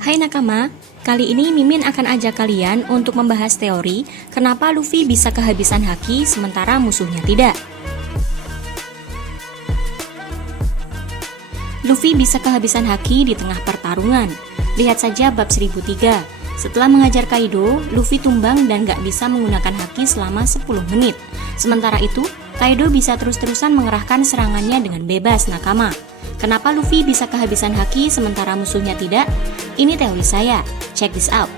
Hai nakama, kali ini Mimin akan ajak kalian untuk membahas teori kenapa Luffy bisa kehabisan haki sementara musuhnya tidak. Luffy bisa kehabisan haki di tengah pertarungan. Lihat saja bab 1003. Setelah mengajar Kaido, Luffy tumbang dan gak bisa menggunakan haki selama 10 menit. Sementara itu, Kaido bisa terus-terusan mengerahkan serangannya dengan bebas nakama. Kenapa Luffy bisa kehabisan haki sementara musuhnya tidak? Ini teori saya, check this out.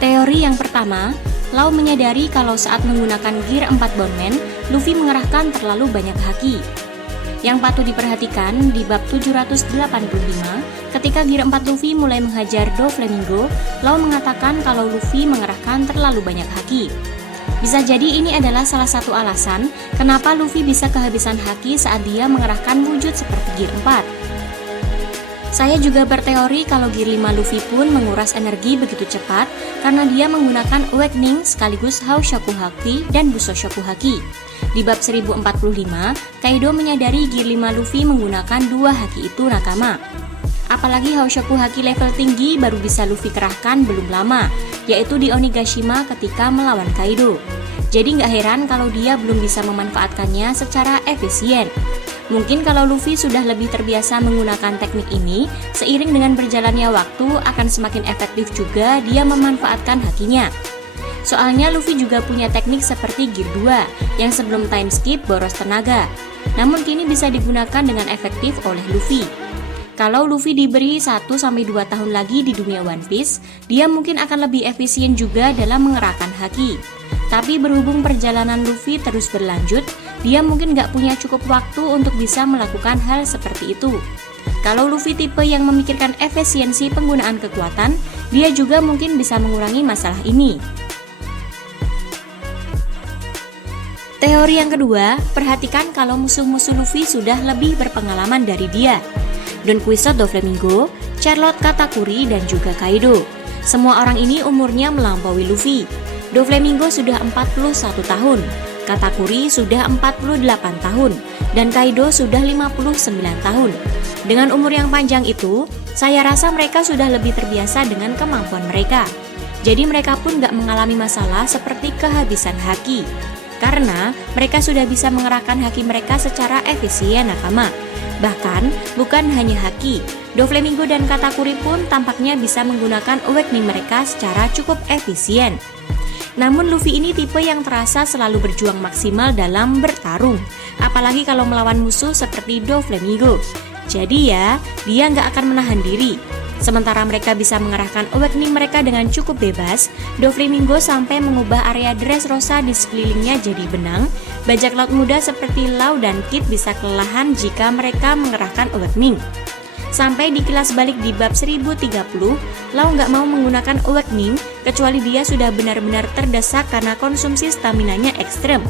Teori yang pertama, Law menyadari kalau saat menggunakan Gear 4 Bondman, Luffy mengerahkan terlalu banyak haki. Yang patut diperhatikan di bab 785, ketika Gear 4 Luffy mulai menghajar Doflamingo, Law mengatakan kalau Luffy mengerahkan terlalu banyak haki. Bisa jadi ini adalah salah satu alasan kenapa Luffy bisa kehabisan haki saat dia mengerahkan wujud seperti Gear 4. Saya juga berteori kalau Gear 5 Luffy pun menguras energi begitu cepat karena dia menggunakan Awakening sekaligus Haoshoku Haki dan Busoshoku Haki. Di bab 1045, Kaido menyadari Gear 5 Luffy menggunakan dua haki itu nakama. Apalagi Haoshoku Haki level tinggi baru bisa Luffy kerahkan belum lama, yaitu di Onigashima ketika melawan Kaido. Jadi nggak heran kalau dia belum bisa memanfaatkannya secara efisien. Mungkin kalau Luffy sudah lebih terbiasa menggunakan teknik ini, seiring dengan berjalannya waktu akan semakin efektif juga dia memanfaatkan hakinya. Soalnya Luffy juga punya teknik seperti Gear 2 yang sebelum time skip boros tenaga, namun kini bisa digunakan dengan efektif oleh Luffy. Kalau Luffy diberi 1-2 tahun lagi di dunia One Piece, dia mungkin akan lebih efisien juga dalam mengerahkan haki. Tapi berhubung perjalanan Luffy terus berlanjut, dia mungkin gak punya cukup waktu untuk bisa melakukan hal seperti itu. Kalau Luffy tipe yang memikirkan efisiensi penggunaan kekuatan, dia juga mungkin bisa mengurangi masalah ini. Teori yang kedua, perhatikan kalau musuh-musuh Luffy sudah lebih berpengalaman dari dia. Don Quixote Doflamingo, Charlotte Katakuri, dan juga Kaido. Semua orang ini umurnya melampaui Luffy. Doflamingo sudah 41 tahun, Katakuri sudah 48 tahun, dan Kaido sudah 59 tahun. Dengan umur yang panjang itu, saya rasa mereka sudah lebih terbiasa dengan kemampuan mereka. Jadi mereka pun gak mengalami masalah seperti kehabisan haki, karena mereka sudah bisa mengerahkan haki mereka secara efisien nakama. Bahkan, bukan hanya haki, Doflamingo dan Katakuri pun tampaknya bisa menggunakan Awakening mereka secara cukup efisien. Namun Luffy ini tipe yang terasa selalu berjuang maksimal dalam bertarung, apalagi kalau melawan musuh seperti Doflamingo. Jadi ya, dia nggak akan menahan diri. Sementara mereka bisa mengerahkan Awakening mereka dengan cukup bebas, Doflamingo sampai mengubah area Dressrosa di sekelilingnya jadi benang. Bajak laut muda seperti Law dan Kid bisa kelelahan jika mereka mengerahkan Awakening. Sampai di kilas balik di bab 1030, Law nggak mau menggunakan Awakening kecuali dia sudah benar-benar terdesak karena konsumsi staminanya ekstrem.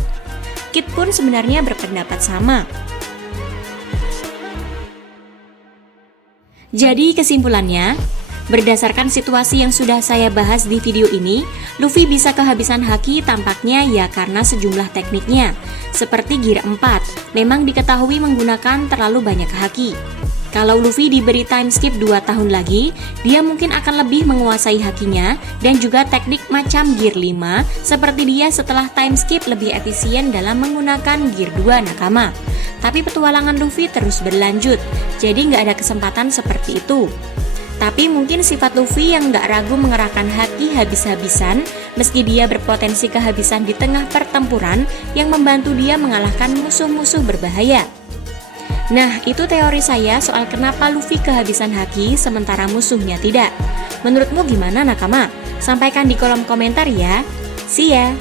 Kid pun sebenarnya berpendapat sama. Jadi kesimpulannya, berdasarkan situasi yang sudah saya bahas di video ini, Luffy bisa kehabisan haki tampaknya ya karena sejumlah tekniknya. Seperti Gear 4, memang diketahui menggunakan terlalu banyak haki. Kalau Luffy diberi time skip 2 tahun lagi, dia mungkin akan lebih menguasai hakinya dan juga teknik macam Gear 5 seperti dia setelah time skip lebih efisien dalam menggunakan Gear 2 nakama. Tapi petualangan Luffy terus berlanjut, jadi nggak ada kesempatan seperti itu. Tapi mungkin sifat Luffy yang nggak ragu mengerahkan haki habis-habisan meski dia berpotensi kehabisan di tengah pertempuran yang membantu dia mengalahkan musuh-musuh berbahaya. Nah, itu teori saya soal kenapa Luffy kehabisan haki sementara musuhnya tidak. Menurutmu gimana nakama? Sampaikan di kolom komentar ya. See ya!